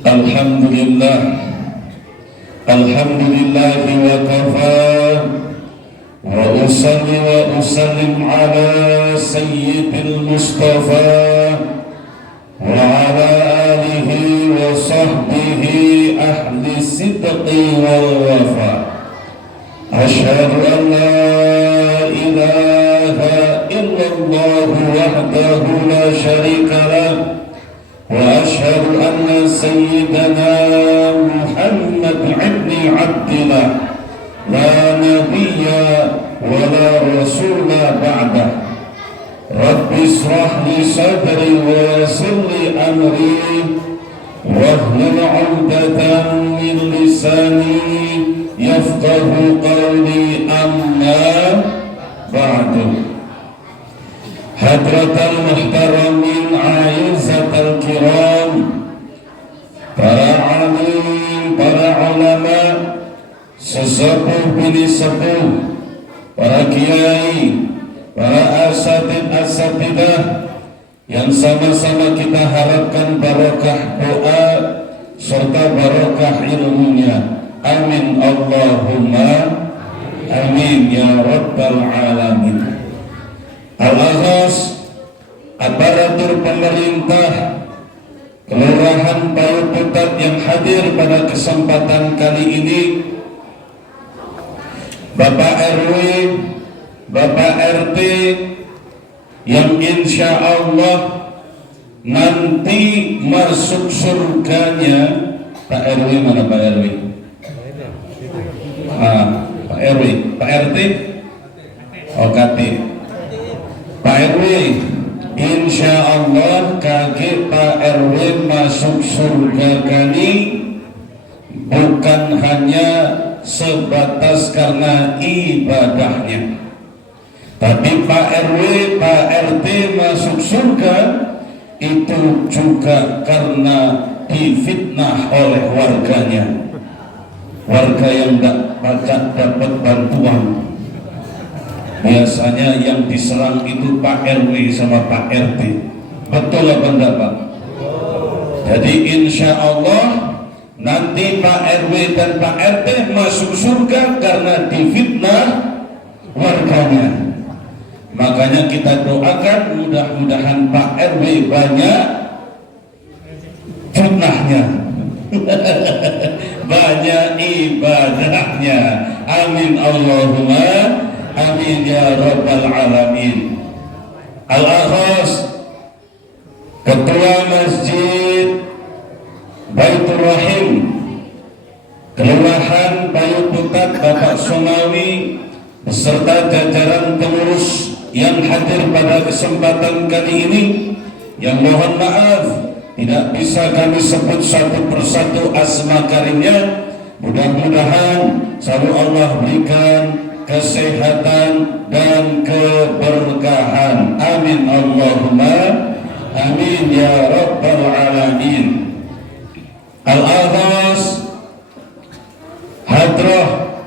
Alhamdulillah, alhamdulillahi wa kafa, wa usalli wa usallim ala sayyidil mustafa wa ala alihi wa sahbihi ahli sidqi wal wafa. Ashhadu an la ilaha illallah wahdahu la syarika lah, wa ashhadu anna sayyidana Muhammad ibni Abdillah la nabiyya wa la rasula ba'dah. Rabbi israh li sadri wa yassir li amri wahlul 'uqdatam min lisani yafqahu qawli, amma ba'du. Hadratal muhtaramin, aizatal kiram, para alim, para ulama, sesepuh bini sepuh, para kiai, para asatidah yang sama-sama kita harapkan barokah doa serta barokah ilmunya. Amin Allahumma amin ya rabbal alamin. Al-Aghas, aparatur pemerintah Kelurahan Payuputat yang hadir pada kesempatan kali ini, Bapak RW, Bapak RT yang insya Allah nanti masuk surganya. Pak RW mana Pak RW? Pak RW, Pak RT? Oh KT. Pak RW, insya Allah kaki Pak RW masuk surga kali bukan hanya sebatas karena ibadahnya, tapi Pak RW, Pak RT masuk surga itu juga karena difitnah oleh warganya, warga yang tidak dapat bantuan. Biasanya yang diserang itu Pak RW sama Pak RT. Betul apa enggak Pak? Jadi insya Allah nanti Pak RW dan Pak RT masuk surga karena difitnah warganya. Makanya kita doakan mudah-mudahan Pak RW banyak fitnahnya, banyak ibadahnya. Amin Allahumma amin ya rabbal alamin. Al-Aghas, Ketua Masjid Baitur Rahim Kelurahan Payuputat Bapak Somawi beserta jajaran pengurus yang hadir pada kesempatan kali ini, yang mohon maaf tidak bisa kami sebut satu persatu asma karimnya. Mudah-mudahan selalu Allah berikan kesehatan dan keberkahan. Amin Allahumma amin ya rabbal alamin. Al-Aghas, Hadrah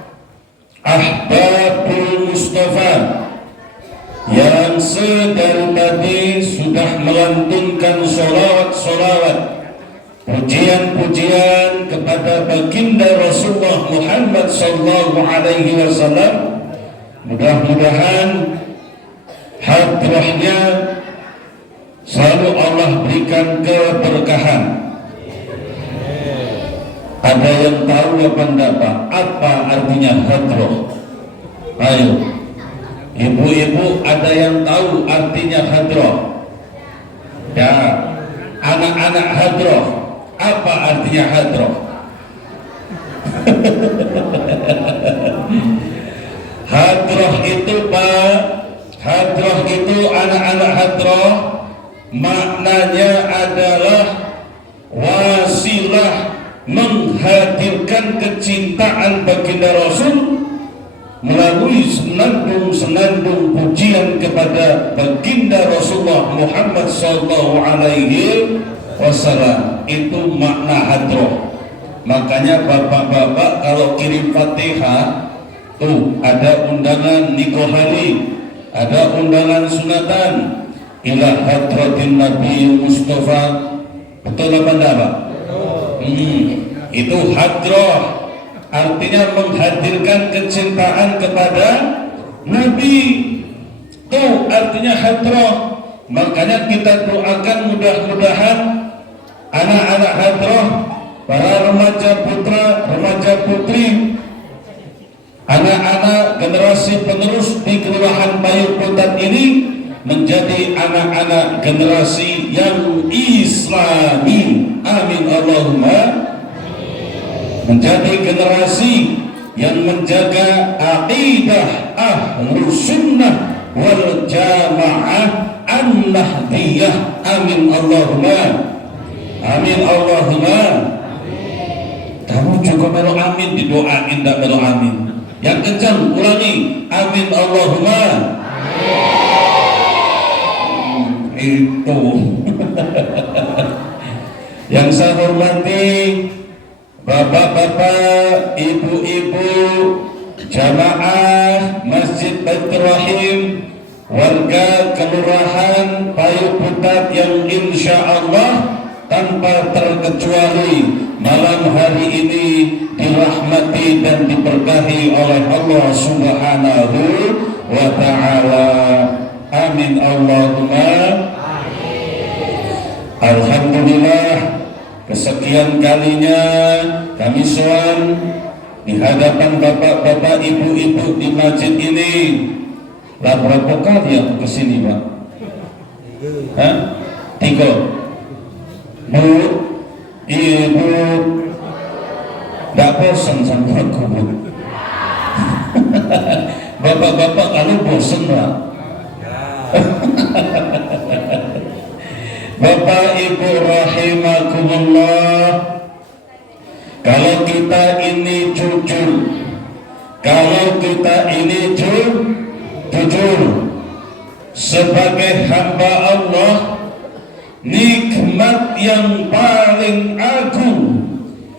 Ahbabul Mustafa yang sedari tadi sudah melantunkan sholawat-sholawat, pujian-pujian kepada baginda Rasulullah Muhammad sallallahu alaihi wasallam. Mudah-mudahan hadrahnya selalu Allah berikan keberkahan. Ada yang tahu apa enggak Pak? Apa artinya hadrah? Ayo, ibu-ibu ada yang tahu artinya hadrah? Ya, anak-anak hadrah, apa artinya hadrah? Hadrah itu Pak, hadrah itu anak-anak hadrah maknanya adalah wasilah menghadirkan kecintaan baginda Rasul melalui senandung-senandung pujian kepada baginda Rasulullah Muhammad sallallahu alaihi wasallam. Itu makna hadrah. Makanya bapak-bapak kalau kirim Fatihah tuh ada undangan nikohari, ada undangan sunatan ila hadratin Nabi Mustafa. Betul apa enggak Pak? Itu hadroh, artinya menghadirkan kecintaan kepada Nabi. Itu artinya hadroh. Makanya kita doakan mudah-mudahan anak-anak hadroh, para remaja putra, remaja putri, anak-anak generasi penerus di Kelurahan Payung Putat ini menjadi anak-anak generasi yang Islami. Amin Allahumma. Menjadi generasi yang menjaga aqidah Ahlus Sunnah wal Jamaah An-Nahdiyah. Amin Allahumma. Amin Allahumma. Kamu juga melo amin, didoain tak melo amin. Yang kencang ulangi, amin Allahumma. Itu yang saya hormati bapak-bapak, ibu-ibu, jamaah Masjid Baitur Rahim, warga Kelurahan Payung Putat yang insya Allah tanpa terkecuali malam hari ini dirahmati dan diberkahi oleh Allah Subhanahu wa Ta'ala. Amin Allahumma. Alhamdulillah, kesekian kalinya kami sowan di hadapan bapak-bapak, ibu-ibu di masjid ini. Lah berapa kali aku kesini, Pak? Hah? 3. Bu, ibu, tidak bosan sama aku, Bu. Bapak-bapak kalau bosan, Pak. Bapak ibu rahimakumullah, kalau kita ini jujur, kalau kita ini jujur sebagai hamba Allah, nikmat yang paling agung,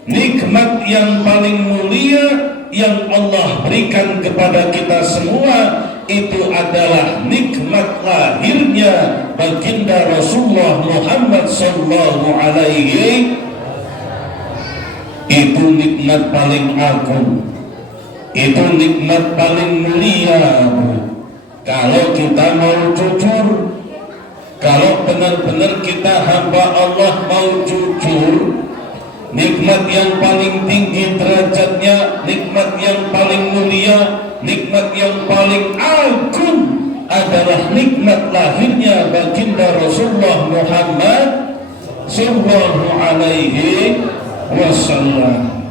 nikmat yang paling mulia yang Allah berikan kepada kita semua itu adalah nikmat lahirnya baginda Rasulullah Muhammad sallallahu alaihi. Itu nikmat paling agung, itu nikmat paling mulia. Kalau kita mau jujur, kalau benar-benar kita hamba Allah mau jujur, nikmat yang paling tinggi derajatnya, nikmat yang paling mulia, nikmat yang paling agung adalah nikmat lahirnya baginda Rasulullah Muhammad sallallahu alaihi wasallam.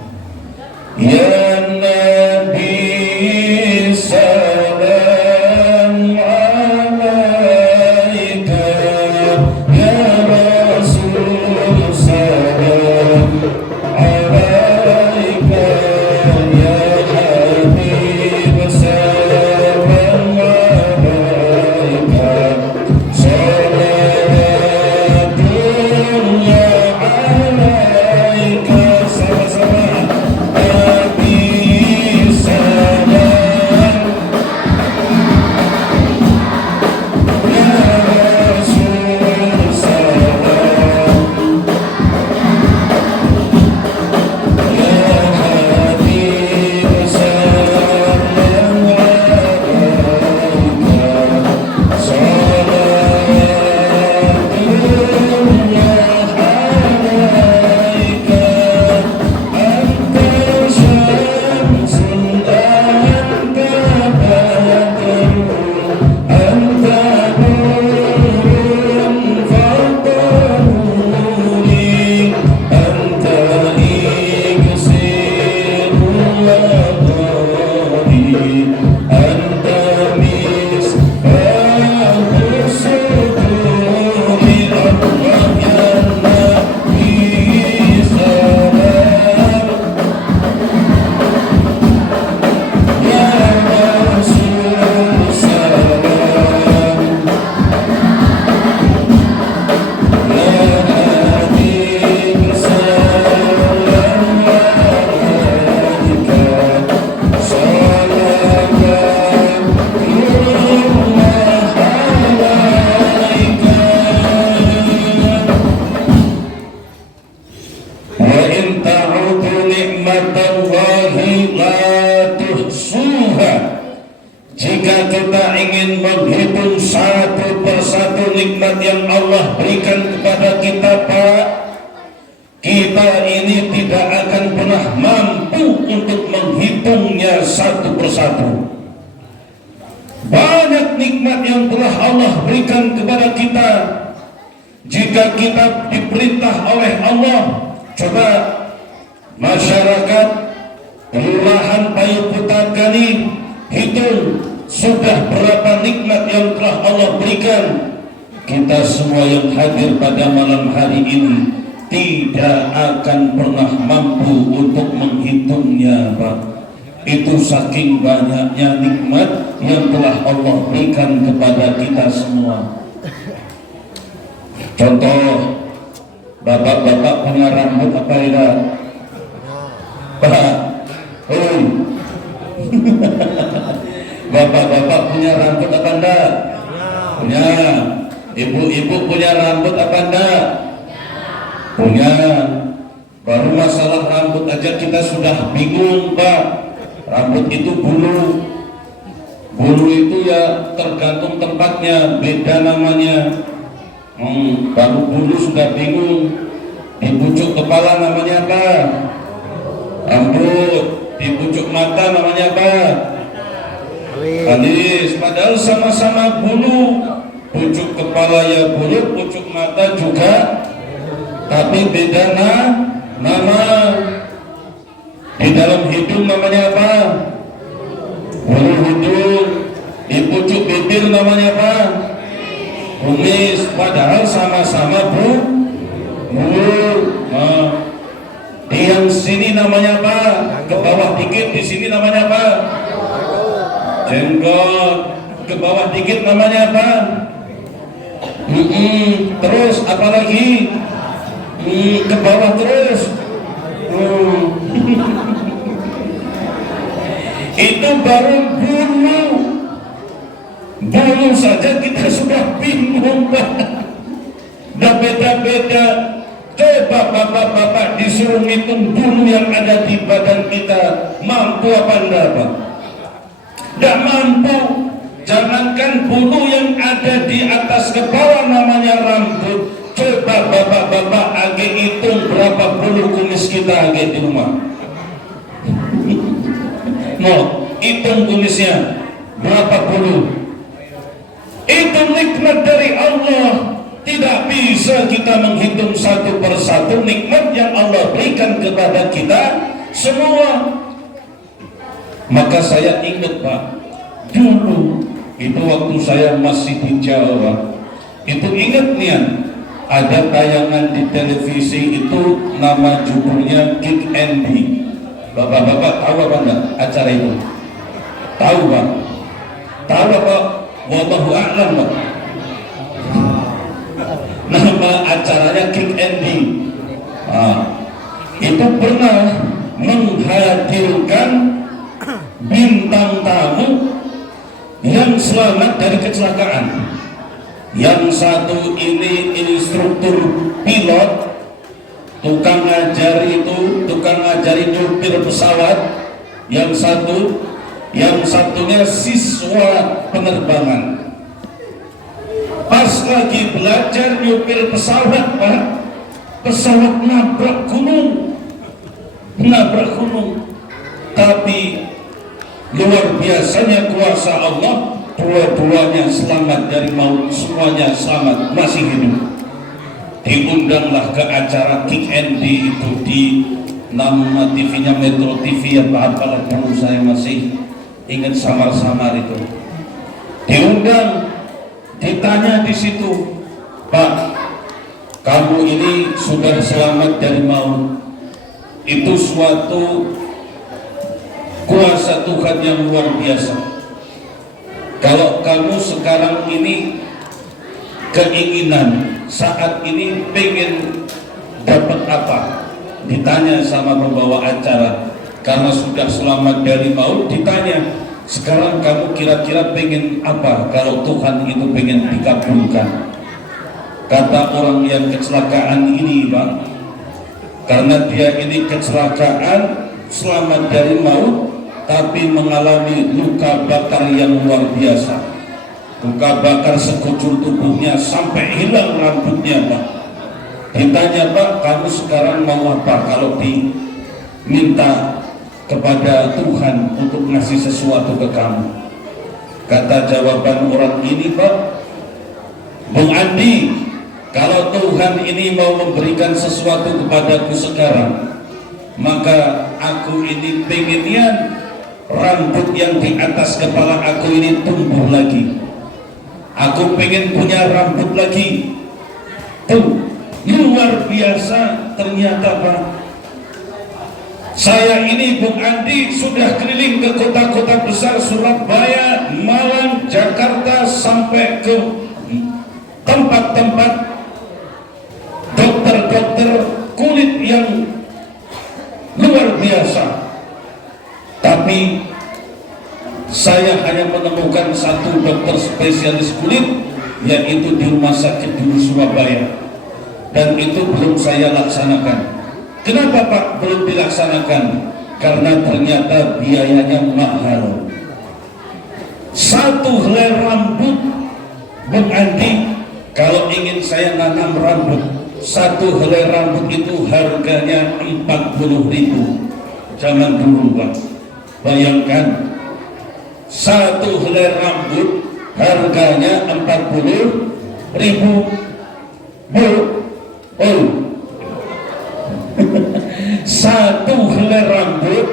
Ya Nabi salam alaika, ya Rasul salam alaika, ya Habib salam alaika, salatullah alaika. Sama-sama. ingin menghitung satu persatu nikmat yang Allah berikan kepada kita, Pak, kita ini tidak akan pernah mampu untuk menghitungnya satu persatu. Banyak nikmat yang telah Allah berikan kepada kita. Jika kita diperintah oleh Allah, coba masyarakat Kelurahan Payu Putagani hitung sudah berapa nikmat yang telah Allah berikan. Kita semua yang hadir pada malam hari ini tidak akan pernah mampu untuk menghitungnya, Pak. Itu saking banyaknya nikmat yang telah Allah berikan kepada kita semua. Contoh, bapak-bapak punya rambut apa ya? Pak, bapak-bapak punya rambut apa enggak? Punya. Ibu-ibu punya rambut apa enggak? Punya. Baru masalah rambut aja kita sudah bingung, Pak. Rambut itu bulu. Bulu itu ya tergantung tempatnya, beda namanya. Baru bulu sudah bingung. Di pucuk kepala namanya apa? Rambut. Di pucuk mata namanya apa? Alis. Padahal sama-sama bulu. Pucuk kepala ya bulu, pucuk mata juga, tapi beda nama. Di dalam hidung namanya apa? Bulu hidung. Di pucuk bibir namanya apa? Kumis. Padahal sama-sama bulu. Di yang sini namanya apa? Ke bawah dikit di sini namanya apa? Jenggot. Ke bawah dikit namanya apa? Terus apa lagi? Ke bawah terus. Itu baru bulu. Bulu saja kita sudah bingung, Pak. Dan beda-beda. Coba bapak-bapak disuruh ngitung bulu yang ada di badan kita, mampu apa enggak, Pak? Tidak mampu. Jangankan bulu yang ada di atas kepala namanya rambut. Coba bapak-bapak age hitung berapa bulu kumis kita age di rumah. Mau hitung kumisnya berapa bulu. Itu nikmat dari Allah. Tidak bisa kita menghitung satu persatu nikmat yang Allah berikan kepada kita semua. Maka saya ingat, Pak, dulu itu waktu saya masih di Jawa, itu ingat nih, ada tayangan di televisi itu nama judulnya Kick Andy. Bapak-bapak tahu apa enggak acara itu? Tahu, Pak? Tahu apa? Wallahu a'lam, Pak. Nama acaranya Kick Andy. Itu pernah menghadirkan bintang tamu yang selamat dari kecelakaan. Yang satu ini instruktur pilot, tukang ngajari nyupir pesawat. Yang satunya siswa penerbangan. Pas lagi belajar nyupir pesawat, Pak, pesawat nabrak gunung. Tapi luar biasanya kuasa Allah, dua-duanya selamat dari maut, semuanya selamat, masih hidup. Diundanglah ke acara Kick Andy itu di nama TV-nya Metro TV ya, Pak, kalau dulu saya masih ingat samar-samar itu. Diundang, ditanya di situ, Pak, kamu ini sudah selamat dari maut. Itu suatu kuasa Tuhan yang luar biasa. Kalau kamu sekarang ini keinginan saat ini pengen dapat apa? Ditanya sama pembawa acara, karena sudah selamat dari maut, ditanya, sekarang kamu kira-kira pengen apa kalau Tuhan itu pengen dikabulkan? Kata orang yang kecelakaan ini, Pak, karena dia ini kecelakaan selamat dari maut, tapi mengalami luka bakar yang luar biasa. luka bakar sekujur tubuhnya sampai hilang rambutnya Pak. Ditanya, Pak, kamu sekarang mau apa kalau diminta kepada Tuhan untuk ngasih sesuatu ke kamu? Kata jawaban orang ini, Pak, Bung Andi, kalau Tuhan ini mau memberikan sesuatu kepadaku sekarang, maka aku ini pengennya rambut yang di atas kepala aku ini tumbuh lagi. Aku pengen punya rambut lagi. Tuh, luar biasa ternyata Pak. Saya ini Bung Andi sudah keliling ke kota-kota besar Surabaya, Malang, Jakarta, sampai ke tempat-tempat dokter-dokter kulit yang luar biasa. Tapi saya hanya menemukan satu dokter spesialis kulit, yaitu di Rumah Sakit di Surabaya, dan itu belum saya laksanakan. Kenapa Pak belum dilaksanakan? Karena ternyata biayanya mahal. Satu helai rambut, Bung Andi, kalau ingin saya nanam rambut, satu helai rambut itu harganya 40.000. Zaman dulu Pak, bayangkan satu helai rambut harganya 40.000. Satu helai rambut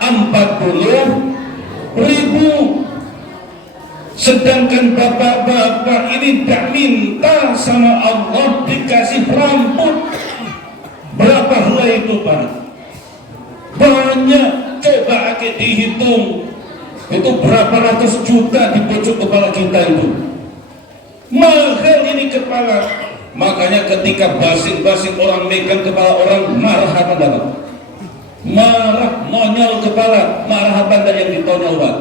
40.000. Sedangkan bapak-bapak ini tak minta sama Allah dikasih rambut. Berapa helai itu Pak? Banyak. Coba dihitung, itu berapa ratus juta di pojok kepala kita itu. Mahal ini kepala. Makanya ketika basing-basing orang megang kepala orang, marah apa enggak? Marah, nonyol kepala. Marah apa enggak yang ditonyol Pak?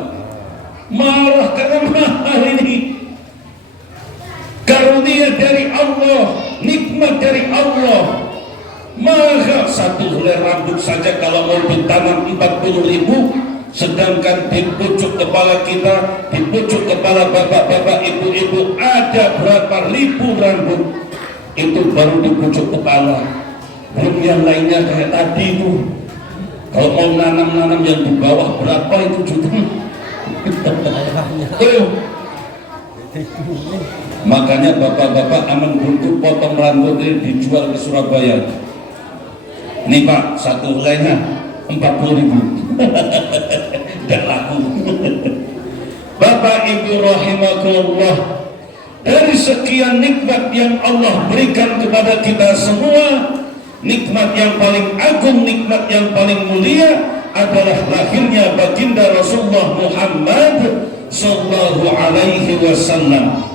Marah karena mahal ini. Karunia dari Allah, nikmat dari Allah. Mahal. Satu helai rambut saja kalau mau ditanam 40.000, sedangkan di pucuk kepala kita, di pucuk kepala bapak-bapak, ibu-ibu ada berapa ribu rambut. Itu baru di pucuk kepala, belum yang lainnya kayak tadi itu. Kalau mau nanam-nanam yang di bawah berapa itu juta. Makanya bapak-bapak aman untuk potong rambut ini dijual ke Surabaya. Nih Pak, satu helainya 40.000. Dan laku. Bapak Ibu rahimakumullah, dari sekian nikmat yang Allah berikan kepada kita semua, nikmat yang paling agung, nikmat yang paling mulia adalah lahirnya baginda Rasulullah Muhammad sallallahu alaihi wasallam.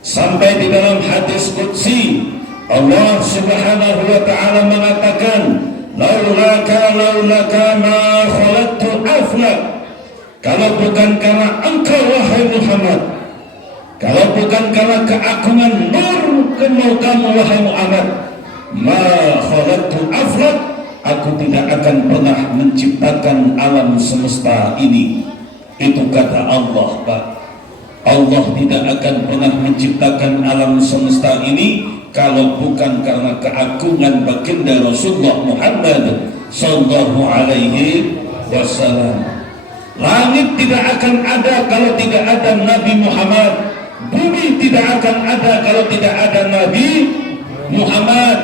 Sampai di dalam hadis qudsi Allah Subhanahu wa taala mengatakan, laulaka ma khalaqtu aflak. Kalau bukan karena engkau wahai Muhammad, kalau bukan karena keagungan nur kamu wahai Muhammad, ma khalaqtu aflak, aku tidak akan pernah menciptakan alam semesta ini. Itu kata Allah Pak. Allah tidak akan pernah menciptakan alam semesta ini kalau bukan karena keagungan baginda Rasulullah Muhammad sallallahu alaihi wasallam. Langit tidak akan ada kalau tidak ada Nabi Muhammad. Bumi tidak akan ada kalau tidak ada Nabi Muhammad.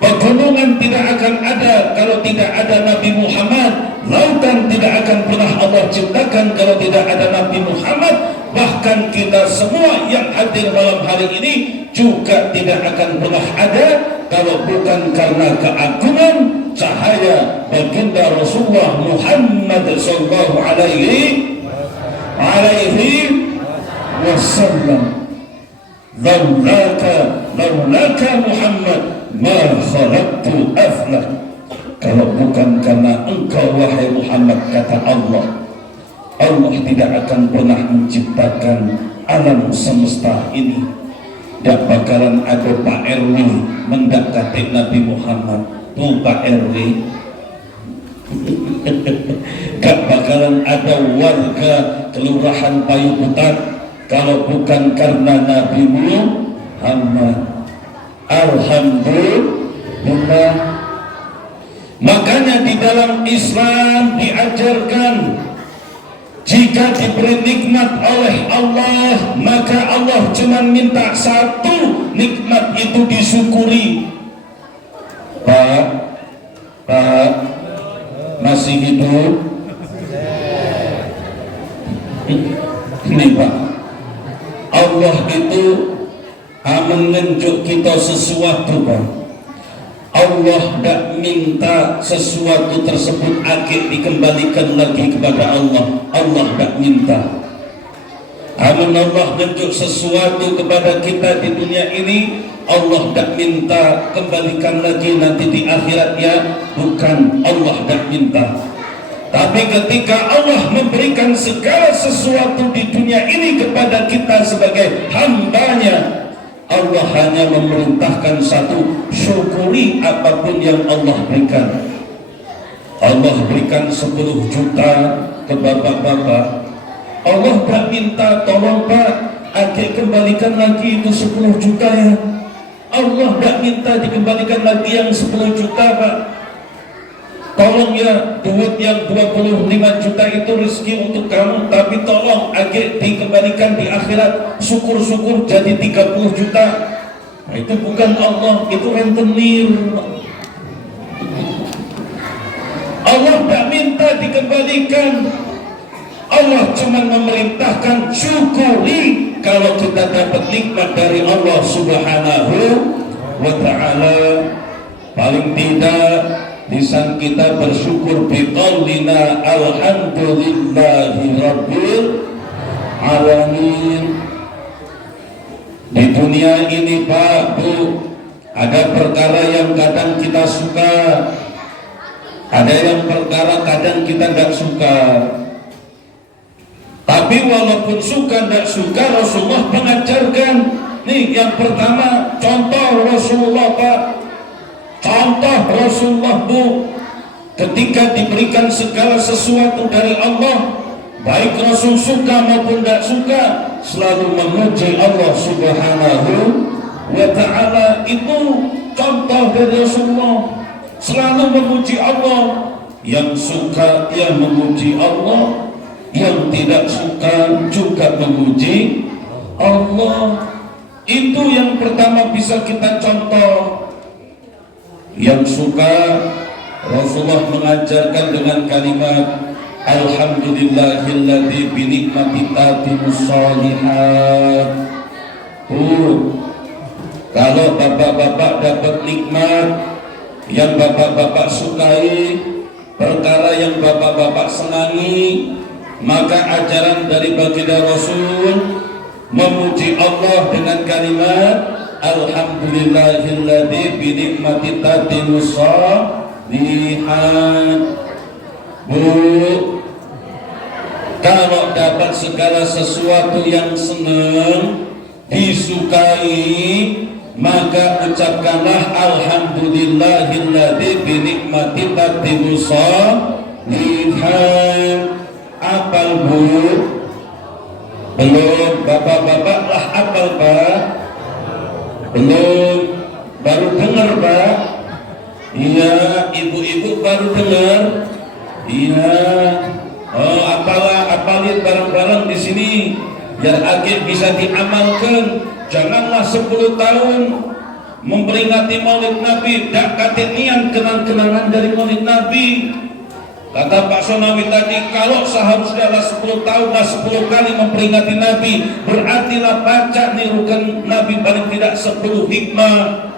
Pegunungan tidak akan ada kalau tidak ada Nabi Muhammad. Lautan tidak akan pernah Allah ciptakan kalau tidak ada Nabi Muhammad. Bahkan kita semua yang hadir malam hari ini juga tidak akan pernah ada kalau bukan karena keagungan cahaya baginda Rasulullah Muhammad sallallahu alaihi wasallam. Laulaka Muhammad ma khalaqtu aflak. Kalau bukan karena engkau wahai Muhammad, kata Allah, Allah tidak akan pernah menciptakan alam semesta ini. Dak bakalan ada Pak RW mendekati Nabi Muhammad. Tuh Pak RW. Gak bakalan ada warga Kelurahan Payuputar kalau bukan karena Nabi Muhammad. Alhamdulillah. Makanya di dalam Islam diajarkan, jika diberi nikmat oleh Allah, maka Allah cuma minta satu, nikmat itu disyukuri. Pak, masih hidup? Ini Pak, Allah itu menunjuk kita sesuatu Pak. Allah tidak minta sesuatu tersebut akhir dikembalikan lagi kepada Allah. Allah tidak minta. Amun Allah menunjuk sesuatu kepada kita di dunia ini, Allah tidak minta kembalikan lagi nanti di akhirat ya. Bukan, Allah tidak minta. Tapi ketika Allah memberikan segala sesuatu di dunia ini kepada kita sebagai hambanya, Allah hanya memerintahkan satu, syukuri apapun yang Allah berikan. Allah berikan 10 juta ke bapak-bapak, Allah tak minta tolong Pak, adik kembalikan lagi itu 10 juta ya. Allah tak minta dikembalikan lagi yang 10 juta Pak. Tolong ya, duit yang 25 juta itu rezeki untuk kamu, tapi tolong agak dikembalikan di akhirat, syukur-syukur jadi 30 juta. Nah, itu bukan Allah, itu rentenir. Allah tak minta dikembalikan, Allah cuma memerintahkan syukuri kalau kita dapat nikmat dari Allah Subhanahu wa ta'ala. Paling tidak lisan kita bersyukur biqaulina alhamdulillahi rabbil alamin. Di dunia ini Pak, Bu, ada perkara yang kadang kita suka, ada yang perkara kadang kita tidak suka. Tapi walaupun suka tidak suka, Rasulullah mengajarkan. Nih yang pertama, contoh Rasulullah Pak, contoh Rasulullah Bu, ketika diberikan segala sesuatu dari Allah, baik Rasul suka maupun tidak suka, selalu memuji Allah Subhanahu wa ta'ala. Itu contoh dari Rasulullah, selalu memuji Allah. Yang suka yang memuji Allah, yang tidak suka juga memuji Allah. Itu yang pertama bisa kita contoh. Yang suka, Rasulullah mengajarkan dengan kalimat alhamdulillahilladzi bi nikmati tatimmus shalihat. Kalau bapak-bapak dapat nikmat yang bapak-bapak sukai, perkara yang bapak-bapak senangi, maka ajaran dari baginda Rasul memuji Allah dengan kalimat alhamdulillahilladzi bi nikmati tatimmus shalihat. Bu, kalau dapat segala sesuatu yang senang, disukai, maka ucapkanlah alhamdulillahilladzi bi nikmati tatimmus shalihat. Apal Bu? Belum? Bapak-bapak lah apal Pak? Belum? Baru dengar Pak? Iya. Ibu-ibu baru dengar? Iya. Oh, apalin bareng-bareng di sini biar akhir bisa diamalkan. Janganlah 10 tahun memperingati Maulid Nabi dak kate nian kenang-kenangan dari Maulid Nabi. Kata Pak Sonawi tadi, kalau seharusnya 10 tahun 10 kali memperingati Nabi, berartilah baca nirukan Nabi paling tidak 10 hikmah.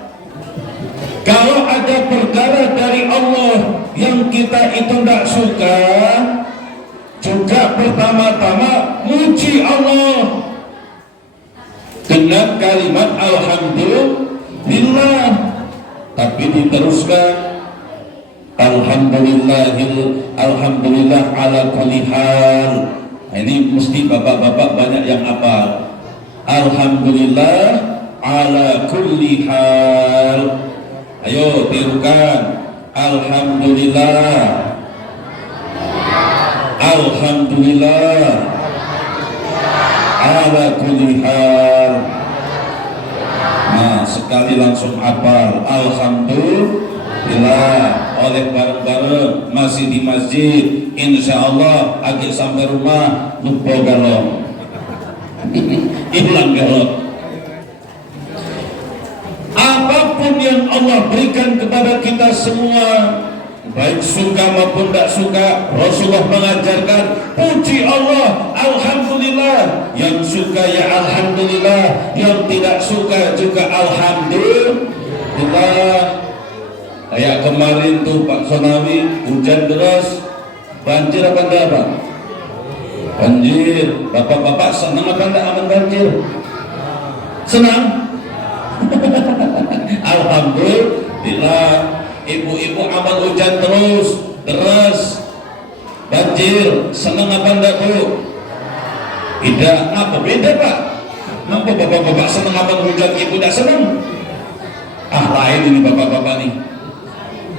Kalau ada perkara dari Allah yang kita itu tidak suka, juga pertama-tama muji Allah dengan kalimat alhamdulillah, tapi diteruskan alhamdulillah ala kulli hal. Nah, ini mesti bapak-bapak banyak yang hafal. Alhamdulillah ala kulli hal. Ayo tirukan. Alhamdulillah ala kulli hal. Nah, sekali langsung hafal alhamdulillah. Oleh bareng-bareng masih di masjid, insya Allah agak sampai rumah lupa galon hilang galon. Apapun yang Allah berikan kepada kita semua, baik suka maupun tak suka, Rasulullah mengajarkan puji Allah, alhamdulillah. Yang suka ya alhamdulillah, yang tidak suka juga alhamdulillah. Kayak kemarin tuh Pak Sonawi, hujan deras, banjir apa enggak Pak? Banjir. Bapak-bapak senang apa enggak aman banjir? Senang? Alhamdulillah. Ibu-ibu aman hujan terus, deras, banjir, senang apa enggak Bu? Tidak. Apa beda Pak? Kenapa bapak-bapak senang aman hujan, ibu tidak senang? Lain ini bapak-bapak nih.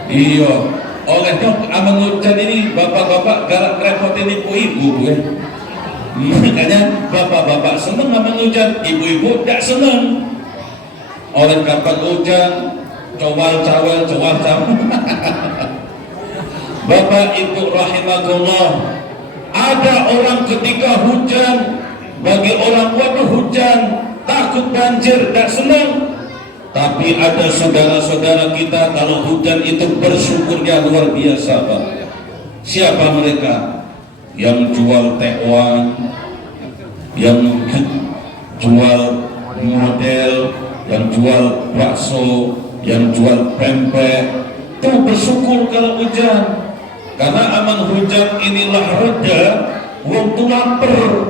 Iya, oleh aman hujan ini bapak-bapak galak repotin ibu-ibu ya. Makanya bapak-bapak senang aman hujan, ibu-ibu tidak senang. Oleh kapan hujan, cowal-cawal. Bapak ibu rahimahullah, ada orang ketika hujan, bagi orang waduh hujan, takut banjir, tidak senang. Tapi ada saudara-saudara kita kalau hujan itu bersyukurnya luar biasa Pak. Siapa mereka? Yang jual tekwan, yang jual model, yang jual bakso, yang jual pempek, itu bersyukur kalau hujan. Karena aman hujan inilah reda, wong tu lapar,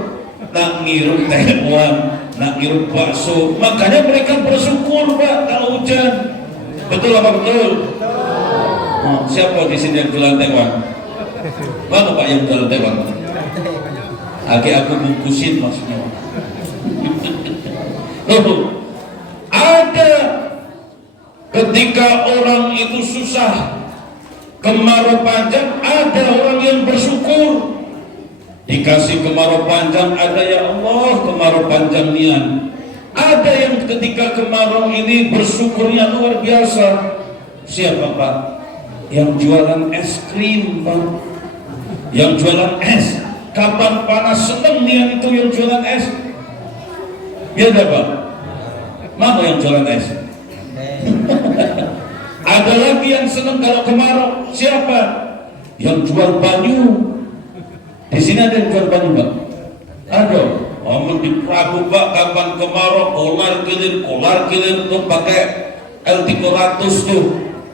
nak ngirup tekwan, nak ngirup bakso, makanya mereka bersyukur Pak kalau hujan. Betul apa betul? Siapa di sini yang jualan tekwan? Mana Pak yang jualan tekwan? Aku bungkusin maksudnya. Ada ketika orang itu susah, kemarau panjang, ada orang yang bersyukur. Dikasih kemarau panjang, ada ya Allah kemarau panjang nian. Ada yang ketika kemarau ini bersyukurnya luar biasa. Siapa Pak? Yang jualan es krim Pak, yang jualan es. Kapan panas seneng nian itu yang jualan es. Ya ada Pak? Mana yang jualan es? Ada lagi yang seneng kalau kemarau. Siapa? Yang jual banyu. Di sini ada yang jual banyu Pak? Ada. Di Prabu Pak, kapan kemarau kolar kilir tuh pakai L300 tuh,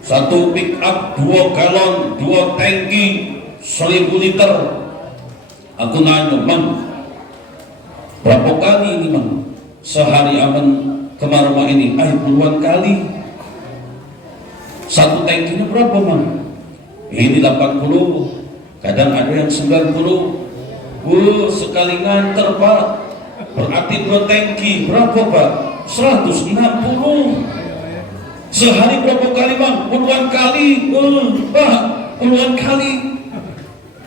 satu pick up 2 galon 2 tangki 1000 liter. Aku nanya, Mang, berapa kali ini Mang sehari aman kemarau ini? Puluhan kali. Satu tangkinya berapa Mang? Ini 80, kadang ada yang 90. Sekali nganter Pak, berarti 2 tangki berapa Pak? 160. Sehari berapa kali Bang? Puluhan kali. Pak, puluhan kali.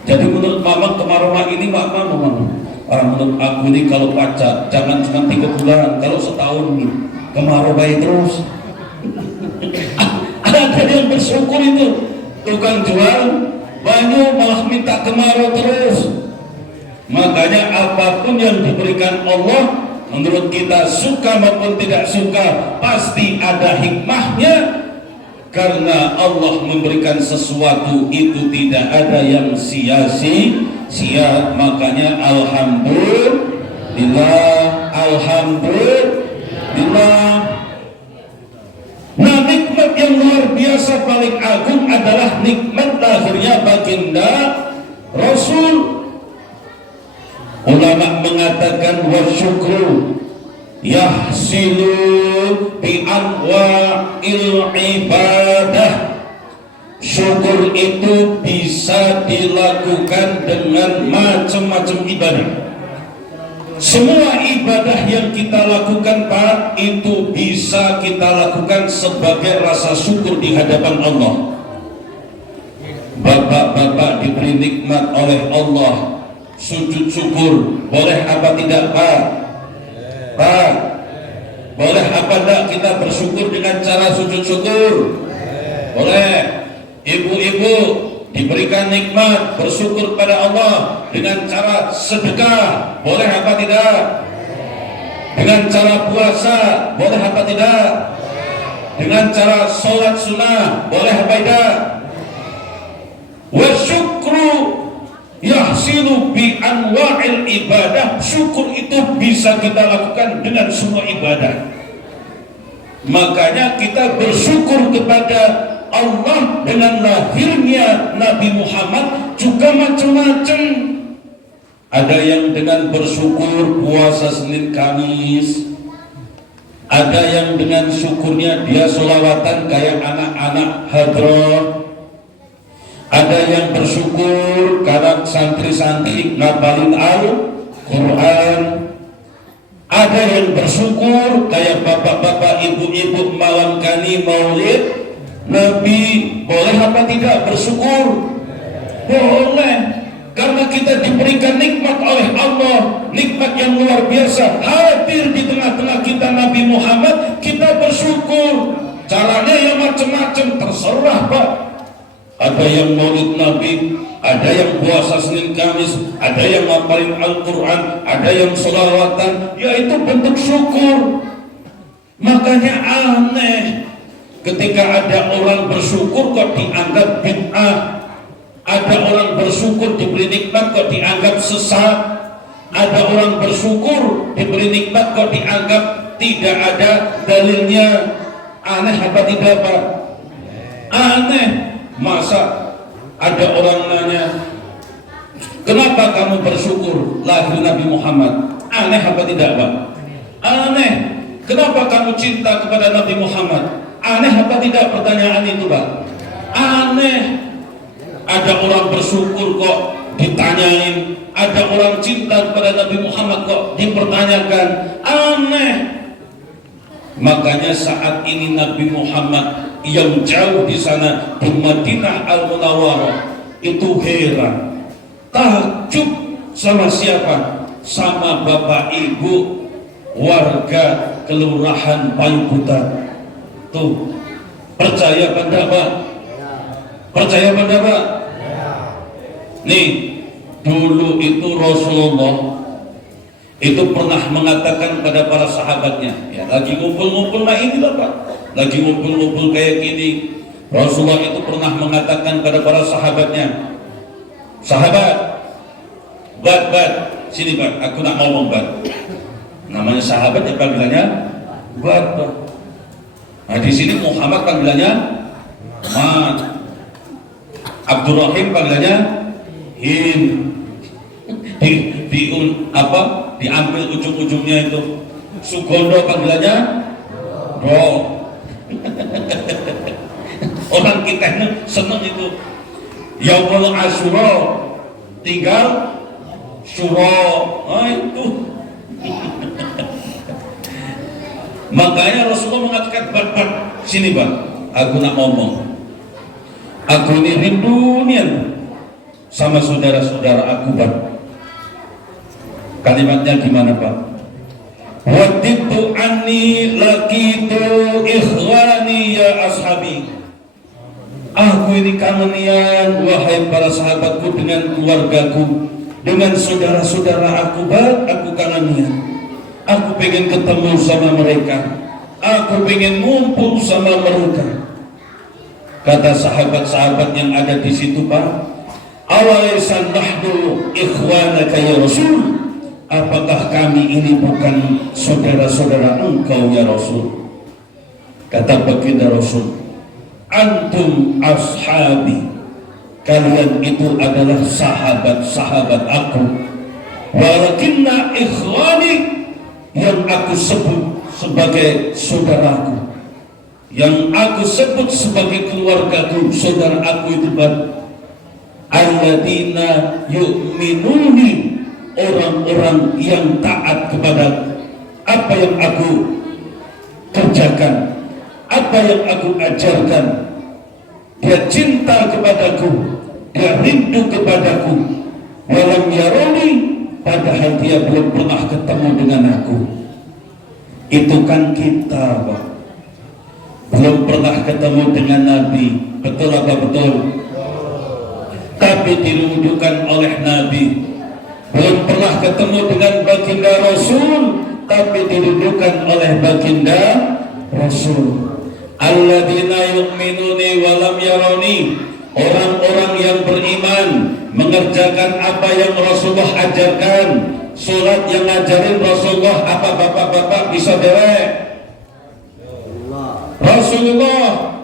Jadi menurut Mama kemarau ini Mama menurut aku ini kalau pacar jangan cuma 3 bulan, kalau setahun nih kemarau baik terus. Ada yang bersyukur itu, tukang jual banyu malah minta kemarau terus. Makanya apapun yang diberikan Allah, menurut kita suka maupun tidak suka, pasti ada hikmahnya. Karena Allah memberikan sesuatu itu tidak ada yang sia-sia. Makanya alhamdulillah. Nah, nikmat yang luar biasa paling agung adalah nikmat lahirnya baginda Rasul. Ulama mengatakan wasyukru yahsilu bi anwa'il ibadah. Syukur itu bisa dilakukan dengan macam-macam ibadah. Semua ibadah yang kita lakukan Pak, itu bisa kita lakukan sebagai rasa syukur di hadapan Allah. Bapak-bapak diberi nikmat oleh Allah, sujud syukur boleh apa tidak Pak? Pak, boleh apa enggak kita bersyukur dengan cara sujud syukur? Boleh. Ibu-ibu diberikan nikmat, bersyukur kepada Allah dengan cara sedekah, boleh apa tidak? Dengan cara puasa, boleh apa tidak? Dengan cara sholat sunnah, boleh apa tidak? Wa syukru yahsilu bi anwa'il ibadah. Syukur itu bisa kita lakukan dengan semua ibadah. Makanya kita bersyukur kepada Allah dengan lahirnya Nabi Muhammad juga macam-macam. Ada yang dengan bersyukur puasa Senin Kamis, ada yang dengan syukurnya dia sholawatan kayak anak-anak hadrah, ada yang bersyukur karena santri-santri ngapalin Al-Quran, ada yang bersyukur kayak bapak-bapak ibu-ibu malam kani maulid Nabi. Boleh apa tidak bersyukur? Boleh, karena kita diberikan nikmat oleh Allah, nikmat yang luar biasa hadir di tengah-tengah kita Nabi Muhammad. Kita bersyukur. Caranya yang macam-macam, terserah Pak. Ada yang maulid Nabi, ada yang puasa Senin Kamis, ada yang ngapalin Al-Quran, ada yang sholawatan, yaitu bentuk syukur. Makanya aneh ketika ada orang bersyukur kok dianggap bid'ah, ada orang bersyukur diberi nikmat kok dianggap sesat, ada orang bersyukur diberi nikmat kok dianggap tidak ada dalilnya. Aneh apa tidak Pak? Aneh. Masa ada orang nanya, kenapa kamu bersyukur lahir Nabi Muhammad? Aneh apa tidak Pak? Aneh. Kenapa kamu cinta kepada Nabi Muhammad? Aneh apa tidak pertanyaan itu Pak? Aneh. Ada orang bersyukur kok ditanyain, ada orang cinta kepada Nabi Muhammad kok dipertanyakan. Aneh. Makanya saat ini Nabi Muhammad yang jauh di sana di Madinah Al-Munawwarah itu heran, takjub sama siapa? Sama bapak ibu warga kelurahan Payubutan. Tuh, percaya pada Pak? Percaya pada Pak? Nih, dulu itu Rasulullah itu pernah mengatakan pada para sahabatnya, ya lagi ngumpul-ngumpul, nah inilah Pak, lagi ngumpul-ngumpul kayak gini, Rasulullah itu pernah mengatakan pada para sahabatnya, sahabat, bat, sini Pak, aku nak ngomong bat. Namanya sahabat ya panggilannya bat. Nah di sini Muhammad panggilannya Mat, Abdurrahim panggilannya Hin. Diambil ujung-ujungnya itu. Sugondo panggilannya Do. Orang kita ini seneng itu. Yaumul Asyura tinggal Syura. Nah itu. Makanya Rasulullah mengatakan, bat, sini Pak, aku nak ngomong. Aku ini rindu nian sama saudara-saudara aku Pak. Kalimatnya gimana Pak? Waditu anni laqitu ikhwani ya ashabi. Aku ini kangen wahai para sahabatku dengan keluargaku, dengan saudara-saudara aku Pak, aku kangen. Aku pengen ketemu sama mereka, aku pengen ngumpul sama mereka. Kata sahabat-sahabat yang ada di situ Pak, awaisan nahnu ikhwanaka ya Rasul. Apakah kami ini bukan saudara-saudara engkau ya Rasul? Kata baginda Rasul, antum ashabi, kalian itu adalah sahabat-sahabat aku. Walakinna ikhwani, yang aku sebut sebagai saudaraku, yang aku sebut sebagai keluargaku, saudara aku itu alladzina yu'minuni, orang-orang yang taat kepada apa yang aku kerjakan, apa yang aku ajarkan. Dia cinta kepadaku, dia rindu kepadaku. Walam yaroni, padahal dia belum pernah ketemu dengan aku. Itu kan kita, Pak. Belum pernah ketemu dengan Nabi. Betul apa betul? Tapi dirujukan oleh Nabi. Belum pernah ketemu dengan baginda Rasul, tapi dirujukan oleh baginda Rasul. Alladzina yu'minuni wa lam yarani. Orang-orang yang beriman mengerjakan apa yang Rasulullah ajarkan. Salat yang ngajarin Rasulullah, apa bapak-bapak bisa derek? Rasulullah.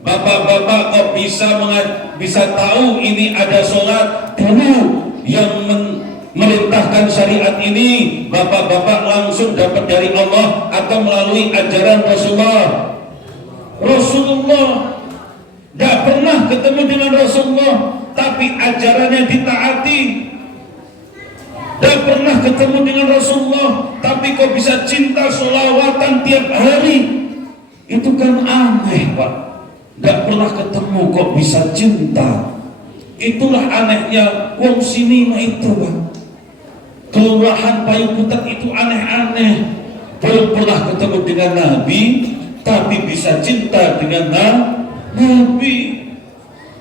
Bapak-bapak kok bisa tahu ini ada sholat? Dulu yang merintahkan syariat ini bapak-bapak langsung dapat dari Allah atau melalui ajaran Rasulullah? Rasulullah. Tidak pernah ketemu dengan Rasulullah, tapi ajarannya ditaati. Tidak pernah ketemu dengan Rasulullah, tapi kok bisa cinta sholawatan tiap hari? Itu kan aneh, Pak. Tidak pernah ketemu kok bisa cinta. Itulah anehnya wong sini mah itu, Pak. Kelurahan Payungkutat itu aneh-aneh. Belum pernah ketemu dengan Nabi, tapi bisa cinta dengan Nabi.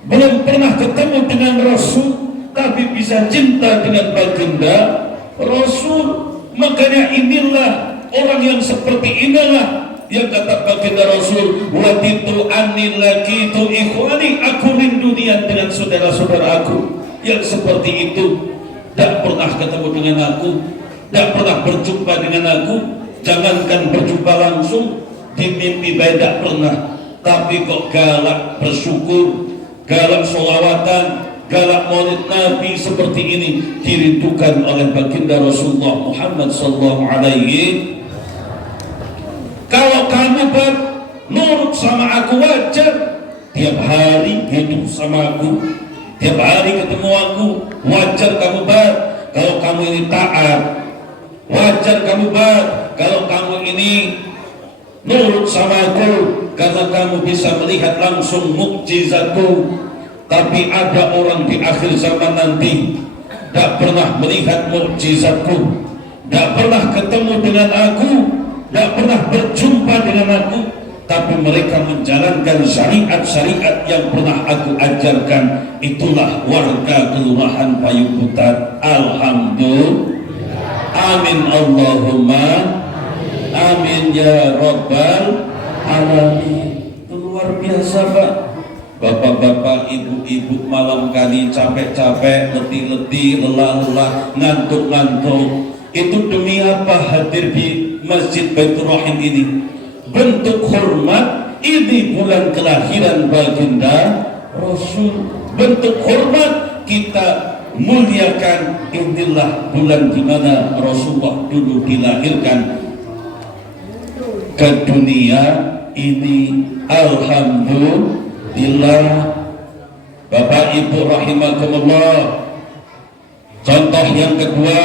Belum pernah ketemu dengan Rasul, tapi bisa cinta dengan baginda Rasul. Makanya inilah orang yang seperti inilah yang kata baginda Rasul, waditu anil lagi tu ikhwani, aku rindu dia dengan saudara-saudara aku yang seperti itu. Tidak pernah ketemu dengan aku, tidak pernah berjumpa dengan aku, jangankan berjumpa langsung, di mimpi baik tidak pernah. Tapi kok galak bersyukur, galak sholawatan, galak maulid Nabi seperti ini dirindukan oleh baginda Rasulullah Muhammad sallallahu alaihi. Kalau kamu nurut sama aku wajar, tiap hari hidup sama aku, tiap hari ketemu aku, wajar kamu kalau kamu ini taat, wajar kamu kalau kamu ini nurut sama aku, karena kamu bisa melihat langsung mukjizatku. Tapi ada orang di akhir zaman nanti tidak pernah melihat mukjizatku, tidak pernah ketemu dengan aku, tidak pernah berjumpa dengan aku, tapi mereka menjalankan syariat-syariat yang pernah aku ajarkan. Itulah warga kelurahan Payungkutat. Alhamdulillah. Amin Allahumma amin ya Rabbal alamin. Itu luar biasa, Pak. Bapak-bapak, ibu-ibu malam kali capek-capek, letih-letih, lelah-lelah, ngantuk-ngantuk. Itu demi apa hadir di Masjid Baitur Rahim ini? Bentuk hormat, ini bulan kelahiran baginda Rasul. Bentuk hormat kita muliakan, inilah bulan di mana Rasulullah dulu dilahirkan ke dunia ini. Alhamdulillah. Bapak Ibu rahimakumullah. Contoh yang kedua,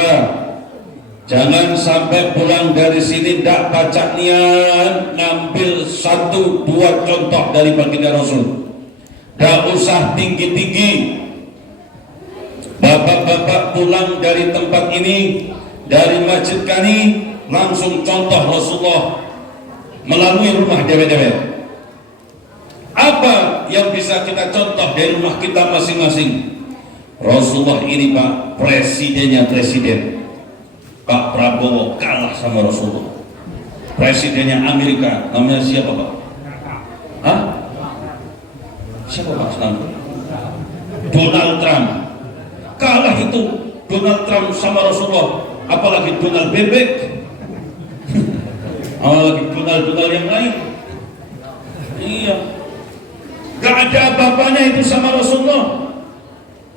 jangan sampai pulang dari sini tidak baca niat ngambil 1-2 contoh dari baginda Rasul. Tidak usah tinggi-tinggi. Bapak-bapak pulang dari tempat ini, dari masjid kami, langsung contoh Rasulullah melalui rumah dewek-dewek. Apa yang bisa kita contoh dari rumah kita masing-masing? Rasulullah ini, Pak, presidennya presiden. Pak Prabowo kalah sama Rasulullah. Presidennya Amerika, namanya siapa, Pak? Hah? Siapa, Pak? Donald Trump. Kalah itu Donald Trump sama Rasulullah. Apalagi Donald Bebek. Apalagi Donald yang lain. Iya. Gak ada apa-apanya itu sama Rasulullah.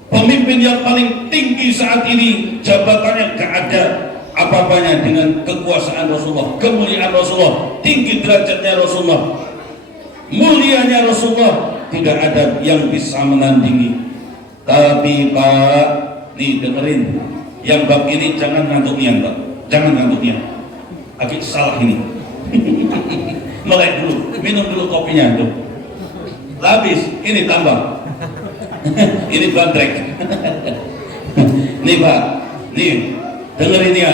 Pemimpin yang paling tinggi saat ini, jabatannya gak ada apa-apanya dengan kekuasaan Rasulullah, kemuliaan Rasulullah, tinggi derajatnya Rasulullah, mulianya Rasulullah, tidak ada yang bisa menandingi. Tapi Pak, nih dengerin, yang bab ini jangan ngantuk-nian, Pak, jangan ngantuk-nian. Agak salah ini. Melek dulu, minum dulu kopinya tuh. Habis, ini tambah. Ini bandrek. Nih Pak, nih dengerin ya.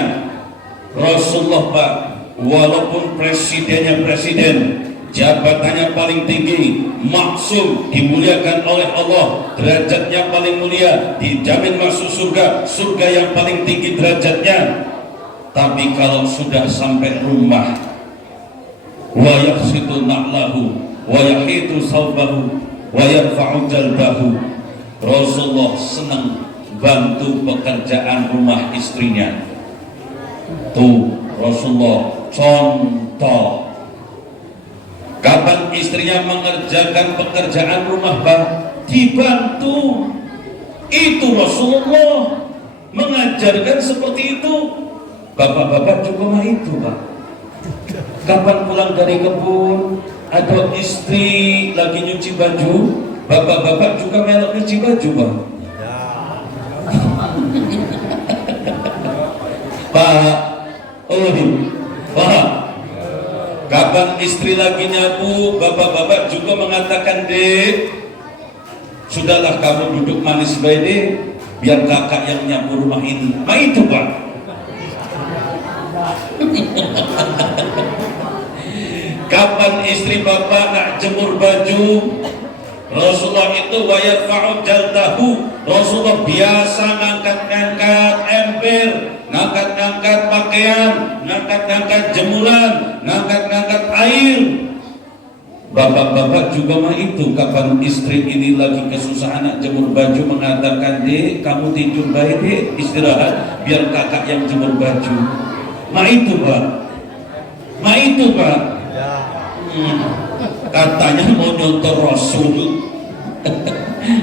Rasulullah, Pak, walaupun presidennya presiden, jabatannya paling tinggi, maksum, dimuliakan oleh Allah, derajatnya paling mulia, dijamin masuk surga, surga yang paling tinggi derajatnya. Tapi kalau sudah sampai rumah, wa yakhsitu na'lahu wa yahitu sawbahu wa yarfa'u jalbahu, Rasulullah senang bantu pekerjaan rumah istrinya. Tuh Rasulullah contoh. Kapan istrinya mengerjakan pekerjaan rumah, dibantu. Itu Rasulullah mengajarkan seperti itu. Bapak-bapak juga mah itu, Pak. Kapan pulang dari kebun, ada istri lagi nyuci baju, bapak-bapak juga melok nyuci baju, Pak. Pak, Pak. Kapan istri lagi nyapu, bapak-bapak juga mengatakan, Dek, sudahlah kamu duduk manis baik deh, biar kakak yang nyapu rumah ini. Nah itu, Pak. Kapan istri bapak nak jemur baju, Rasulullah itu wayat fa'ud jaltahu, Rasulullah biasa ngangkat-ngangkat ember, ngangkat-ngangkat pakaian, ngangkat-ngangkat jemuran, ngangkat-ngangkat air. Bapak-bapak juga mah itu. Kapan istri ini lagi kesusahan nak jemur baju, mengatakan, Dek, kamu tidur baik, Dek, istirahat, biar kakak yang jemur baju. Mah itu, Pak. Mah itu, Pak. Katanya mau nyontor Rasul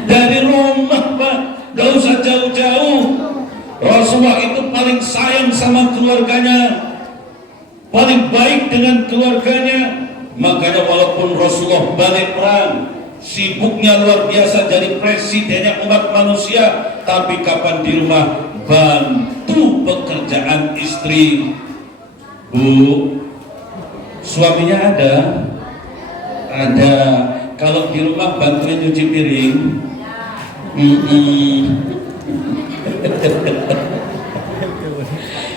dari rumah, Pak. Gak usah jauh-jauh. Rasulullah itu paling sayang sama keluarganya, paling baik dengan keluarganya. Makanya walaupun Rasulullah balik perang, sibuknya luar biasa jadi presidennya umat manusia, tapi kapan di rumah bantu pekerjaan istri. Bu, suaminya ada. Kalau di rumah bantuin cuci piring,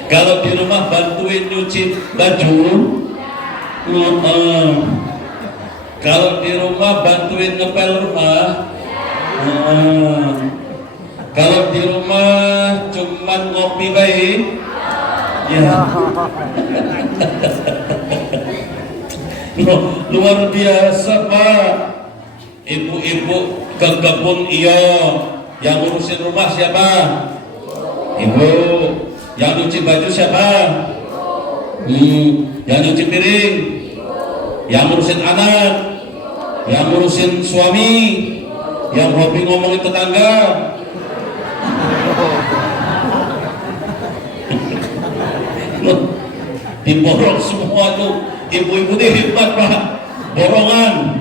kalau di rumah bantuin nyuci baju, kalau di rumah bantuin ngepel rumah, kalau di rumah cuman ngopi baik, ya. Luar biasa, Pak. Ibu-ibu ke kebun, iya. Yang ngurusin rumah siapa? Ibu. Yang nyuci baju siapa? Yang nyuci piring? Yang ngurusin anak? Yang ngurusin suami? Yang hobi ngomongin tetangga? Diborong semua tuh. Ibu-ibu ini hebat, Pak. Borongan.